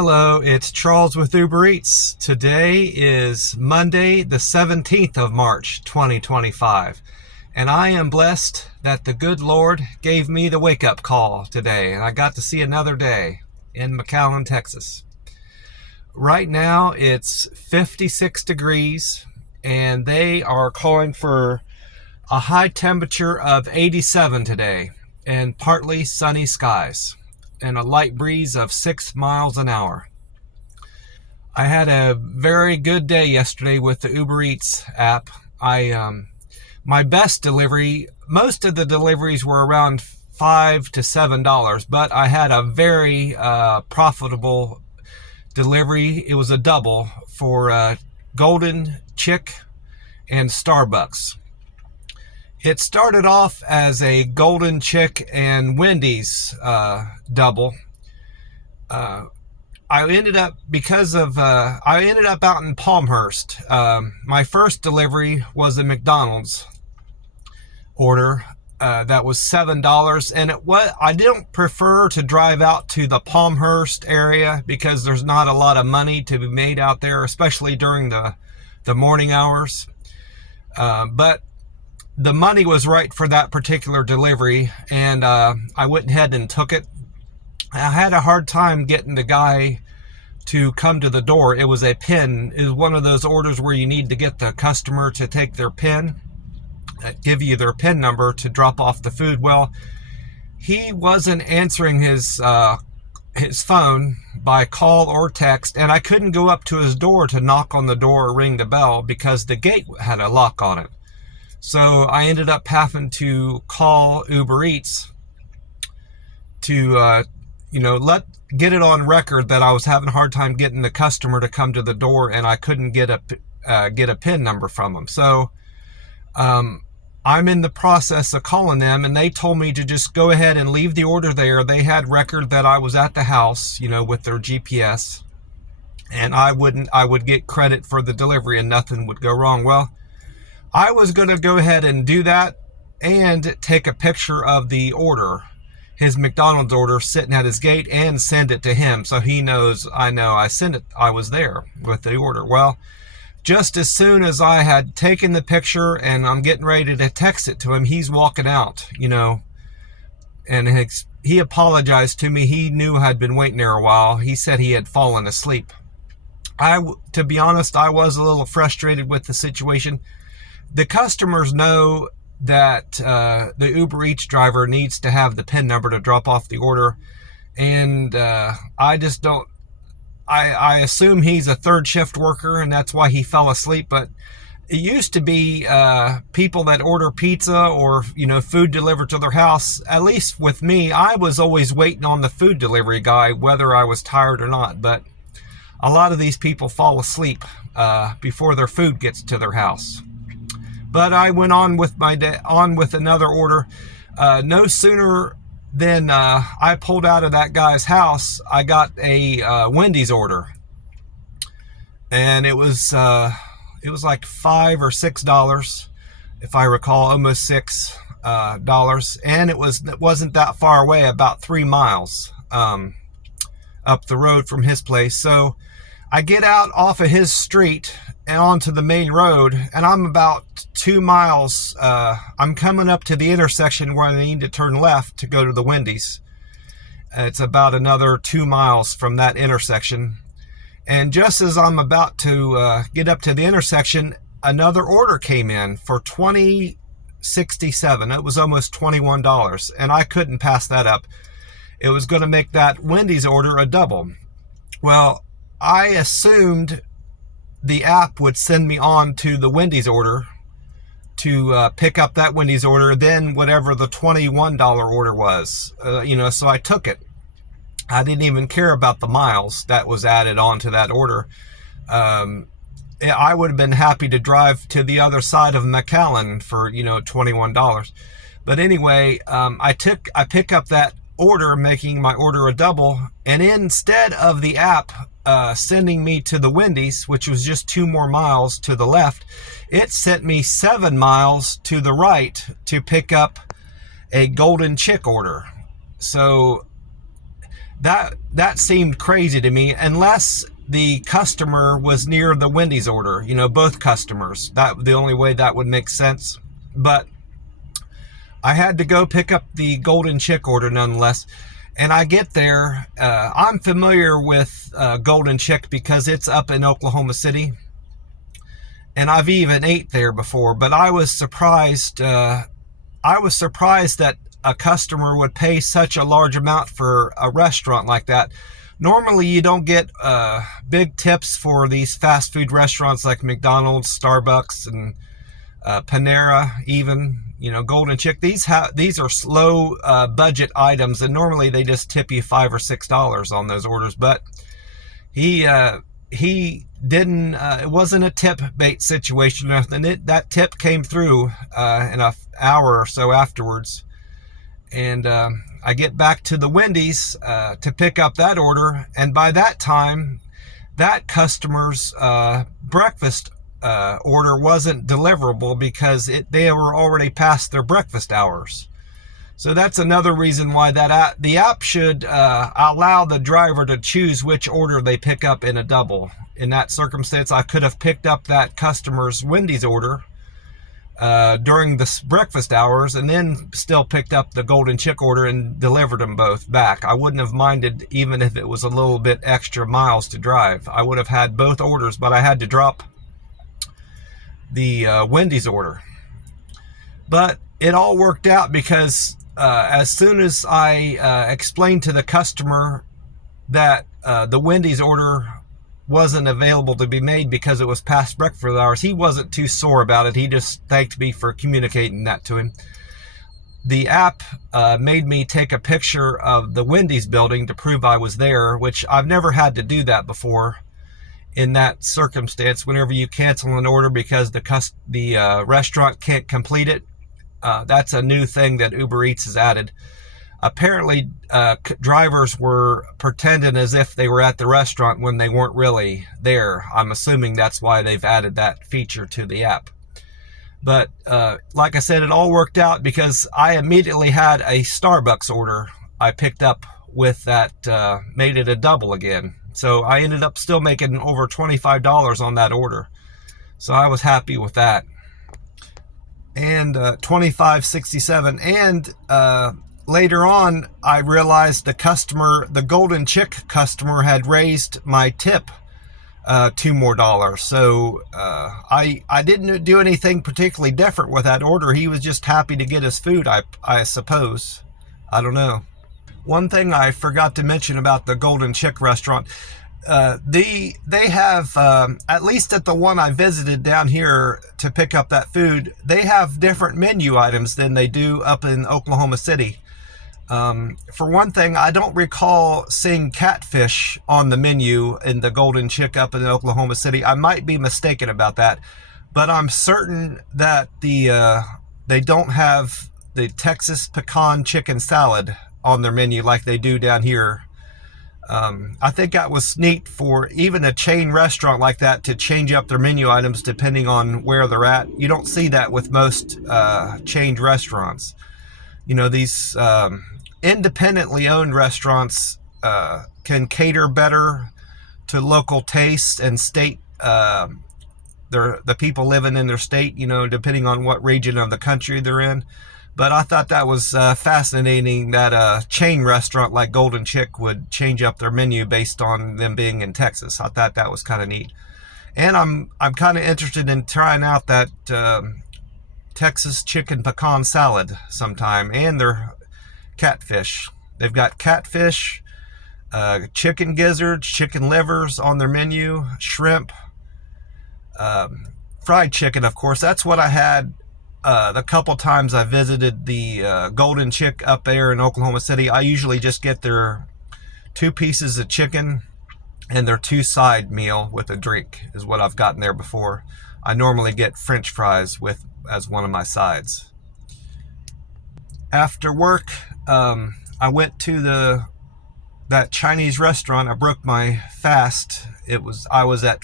Hello, it's Charles with Uber Eats. Today is Monday, the 17th of March, 2025. And I am blessed that the good Lord gave me the wake-up call today. And I got to see another day in McAllen, Texas. Right now, it's 56 degrees, and they are calling for a high temperature of 87 today, and partly sunny skies, and a light breeze of 6 miles an hour. I had a very good day yesterday with the Uber Eats app. My best delivery, most of the deliveries were around $5 to $7, but I had a very profitable delivery. It was a double for Golden Chick and Starbucks. It started off as a Golden Chick and Wendy's double. I ended up out in Palmhurst. My first delivery was a McDonald's order that was $7, and I didn't prefer to drive out to the Palmhurst area because there's not a lot of money to be made out there, especially during the morning hours. But the money was right for that particular delivery, and I went ahead and took it. I had a hard time getting the guy to come to the door. It was a PIN. It was one of those orders where you need to get the customer to take their PIN, give you their PIN number to drop off the food. Well, he wasn't answering his phone by call or text, and I couldn't go up to his door to knock on the door or ring the bell because the gate had a lock on it. So I ended up having to call Uber Eats to get it on record that I was having a hard time getting the customer to come to the door, and I couldn't get a PIN number from them. So I'm in the process of calling them, and they told me to just go ahead and leave the order there. They had record that I was at the house, with their GPS, and I would get credit for the delivery and nothing would go wrong. Well, I was going to go ahead and do that and take a picture of the order, his McDonald's order, sitting at his gate, and send it to him so he knows I sent it. I was there with the order. Well, just as soon as I had taken the picture and I'm getting ready to text it to him, he's walking out, and he apologized to me. He knew I'd been waiting there a while. He said he had fallen asleep. To be honest, I was a little frustrated with the situation. The customers know that the Uber Eats driver needs to have the PIN number to drop off the order, and I just don't. I assume he's a third shift worker, and that's why he fell asleep. But it used to be people that order pizza or food delivered to their house. At least with me, I was always waiting on the food delivery guy, whether I was tired or not. But a lot of these people fall asleep before their food gets to their house. But I went on with with another order. No sooner than I pulled out of that guy's house, I got a Wendy's order, and it was like $5 or $6, if I recall, almost $6, and it wasn't that far away, about 3 miles up the road from his place. So I get out off of his street and onto the main road, and I'm about 2 miles. I'm coming up to the intersection where I need to turn left to go to the Wendy's. It's about another 2 miles from that intersection. And just as I'm about to get up to the intersection, another order came in for $20.67. It was almost $21, and I couldn't pass that up. It was going to make that Wendy's order a double. Well, I assumed the app would send me on to the Wendy's order to pick up that Wendy's order, then whatever the $21 order was, so I took it. I didn't even care about the miles that was added on to that order. I would have been happy to drive to the other side of McAllen for, $21. But anyway, I pick up that order, making my order a double, and instead of the app sending me to the Wendy's, which was just 2 more miles to the left, it sent me 7 miles to the right to pick up a Golden Chick order. So That seemed crazy to me, unless the customer was near the Wendy's order, both customers. That the only way that would make sense. But I had to go pick up the Golden Chick order nonetheless. And I get there. I'm familiar with Golden Chick because it's up in Oklahoma City. And I've even ate there before. But I was surprised. I was surprised that a customer would pay such a large amount for a restaurant like that. Normally, you don't get big tips for these fast food restaurants like McDonald's, Starbucks, and Panera, even. Golden Chick. These are low budget items, and normally they just tip you $5 or $6 on those orders. But he didn't. It wasn't a tip bait situation. And that tip came through in an hour or so afterwards. And I get back to the Wendy's to pick up that order, and by that time, that customer's breakfast order wasn't deliverable because they were already past their breakfast hours. So that's another reason why the app should allow the driver to choose which order they pick up in a double. In that circumstance, I could have picked up that customer's Wendy's order during the breakfast hours and then still picked up the Golden Chick order and delivered them both back. I wouldn't have minded even if it was a little bit extra miles to drive. I would have had both orders, but I had to drop the Wendy's order. But it all worked out because as soon as I explained to the customer that the Wendy's order wasn't available to be made because it was past breakfast hours, he wasn't too sore about it. He just thanked me for communicating that to him. The app made me take a picture of the Wendy's building to prove I was there, which I've never had to do that before. In that circumstance, whenever you cancel an order because the restaurant can't complete it, that's a new thing that Uber Eats has added. Apparently, drivers were pretending as if they were at the restaurant when they weren't really there. I'm assuming that's why they've added that feature to the app. But like I said, it all worked out because I immediately had a Starbucks order I picked up with that, made it a double again. So I ended up still making over $25 on that order. So I was happy with that. And $25.67. And later on, I realized the Golden Chick customer had raised my tip $2 more. So I didn't do anything particularly different with that order. He was just happy to get his food, I suppose. I don't know. One thing I forgot to mention about the Golden Chick restaurant, they have, at least at the one I visited down here to pick up that food, they have different menu items than they do up in Oklahoma City. For one thing, I don't recall seeing catfish on the menu in the Golden Chick up in Oklahoma City. I might be mistaken about that, but I'm certain that they don't have the Texas pecan chicken salad on their menu like they do down here. I think that was neat for even a chain restaurant like that to change up their menu items depending on where they're at. You don't see that with most chained restaurants. These independently owned restaurants can cater better to local tastes and state, the people living in their state, depending on what region of the country they're in. But I thought that was fascinating that a chain restaurant like Golden Chick would change up their menu based on them being in Texas. I thought that was kind of neat. And I'm kind of interested in trying out that Texas chicken pecan salad sometime, and their catfish. They've got catfish, chicken gizzards, chicken livers on their menu, shrimp, fried chicken, of course. That's what I had the couple times I visited the Golden Chick up there in Oklahoma City. I usually just get their 2 pieces of chicken and their 2 side meal with a drink is what I've gotten there before. I normally get French fries as one of my sides. After work, I went to that Chinese restaurant. I broke my fast. I was at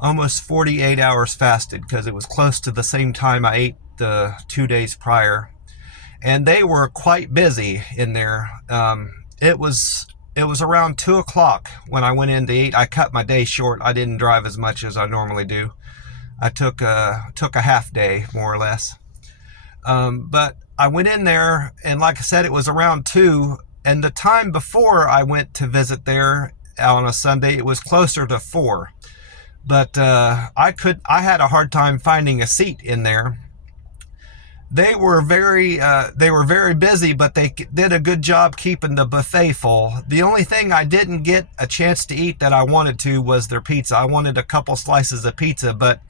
almost 48 hours fasted because it was close to the same time I ate the 2 days prior. And they were quite busy in there. it was around 2 o'clock when I went in to eat. I cut my day short. I didn't drive as much as I normally do. I took a half day, more or less. But I went in there, and like I said, it was around 2. And the time before I went to visit there on a Sunday, it was closer to 4. But I had a hard time finding a seat in there. They were very busy, but they did a good job keeping the buffet full. The only thing I didn't get a chance to eat that I wanted to was their pizza. I wanted a couple slices of pizza, but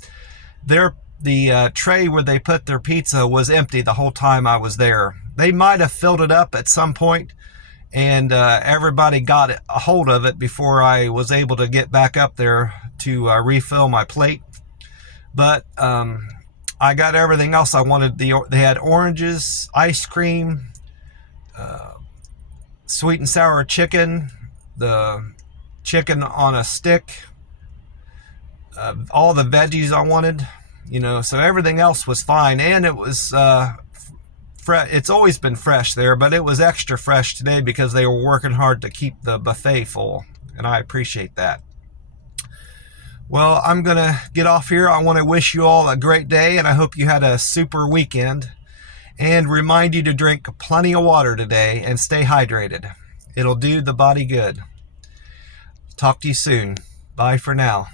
the tray where they put their pizza was empty the whole time I was there. They might have filled it up at some point, and everybody got a hold of it before I was able to get back up there to refill my plate. But I got everything else I wanted. They had oranges, ice cream, sweet and sour chicken, the chicken on a stick, all the veggies I wanted, so everything else was fine. And it was it's always been fresh there, but it was extra fresh today because they were working hard to keep the buffet full, and I appreciate that. Well, I'm going to get off here. I want to wish you all a great day, and I hope you had a super weekend, and remind you to drink plenty of water today and stay hydrated. It'll do the body good. Talk to you soon. Bye for now.